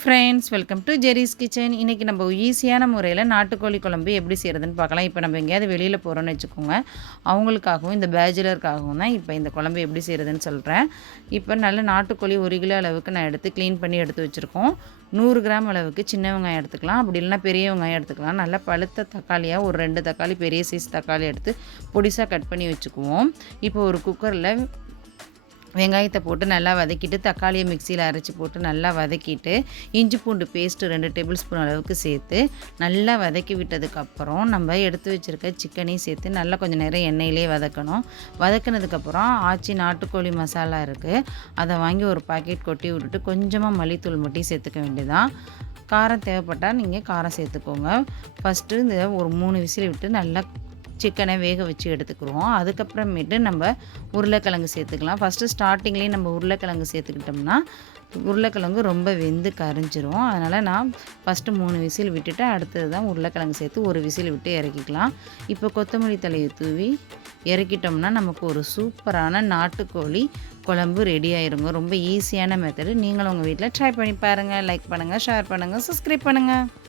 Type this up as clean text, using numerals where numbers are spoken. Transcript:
Friends, welcome to Jerry's kitchen. இன்றைக்கி நம்ம ஈஸியான முறையில் நாட்டுக்கோழி குழம்பு எப்படி செய்கிறதுன்னு பார்க்கலாம். இப்போ நம்ம எங்கேயாவது வெளியில் போகிறோன்னு வச்சுக்கோங்க, அவங்களுக்காகவும் இந்த பேச்சுலருக்காகவும் தான் இப்போ இந்த குழம்பு எப்படி செய்கிறதுன்னு சொல்கிறேன். இப்போ நல்ல நாட்டுக்கோழி 1 கிலோ அளவுக்கு நான் எடுத்து க்ளீன் பண்ணி எடுத்து வச்சுருக்கோம். 100 கிராம் அளவுக்கு சின்ன வெங்காயம் எடுத்துக்கலாம், அப்படி இல்லைனா பெரிய வெங்காயம் எடுத்துக்கலாம். நல்லா பழுத்த தக்காளியாக ஒரு 2 தக்காளி, பெரிய சைஸ் தக்காளி எடுத்து பொடிசாக கட் பண்ணி வச்சுக்குவோம். இப்போ ஒரு குக்கரில் வெங்காயத்தை போட்டு நல்லா வதக்கிட்டு, தக்காளியை மிக்சியில் அரைச்சி போட்டு நல்லா வதக்கிட்டு, இஞ்சி பூண்டு பேஸ்ட்டு 2 டேபிள் ஸ்பூன் அளவுக்கு சேர்த்து நல்லா வதக்கி விட்டதுக்கப்புறம் நம்ம எடுத்து வச்சுருக்க சிக்கனையும் சேர்த்து நல்லா கொஞ்சம் நேரம் எண்ணெயிலே வதக்கணும். வதக்கினதுக்கப்புறம் ஆச்சி நாட்டுக்கோழி மசாலா இருக்குது, அதை வாங்கி ஒரு பாக்கெட் கொட்டி விட்டுட்டு கொஞ்சமாக மல்லித்தூள் மட்டும் சேர்த்துக்க வேண்டியதான். காரம் தேவைப்பட்டால் நீங்கள் காரம் சேர்த்துக்கோங்க. ஃபஸ்ட்டு இந்த ஒரு 3 விசில் விட்டு நல்லா சிக்கனை வேக வச்சு எடுத்துக்கிடுவோம். அதுக்கப்புறமேட்டு நம்ம உருளைக்கிழங்கு சேர்த்துக்கலாம். ஃபஸ்ட்டு ஸ்டார்டிங்லேயே நம்ம உருளைக்கிழங்கு சேர்த்துக்கிட்டோம்னா உருளைக்கிழங்கு ரொம்ப வெந்து கரைஞ்சிரும். அதனால் நான் ஃபஸ்ட்டு 3 விசில் விட்டுட்டு அடுத்தது தான் உருளைக்கிழங்கு சேர்த்து ஒரு விசில் விட்டு இறக்கிக்கலாம். இப்போ கொத்தமல்லி தலையை தூவி இறக்கிட்டோம்னா நமக்கு ஒரு சூப்பரான நாட்டுக்கோழி குழம்பு ரெடி ஆயிருங்க. ரொம்ப ஈஸியான மெத்தடு. நீங்களும் உங்கள் வீட்டில் ட்ரை பண்ணி பாருங்கள். லைக் பண்ணுங்கள், ஷேர் பண்ணுங்கள், சப்ஸ்கிரைப் பண்ணுங்கள்.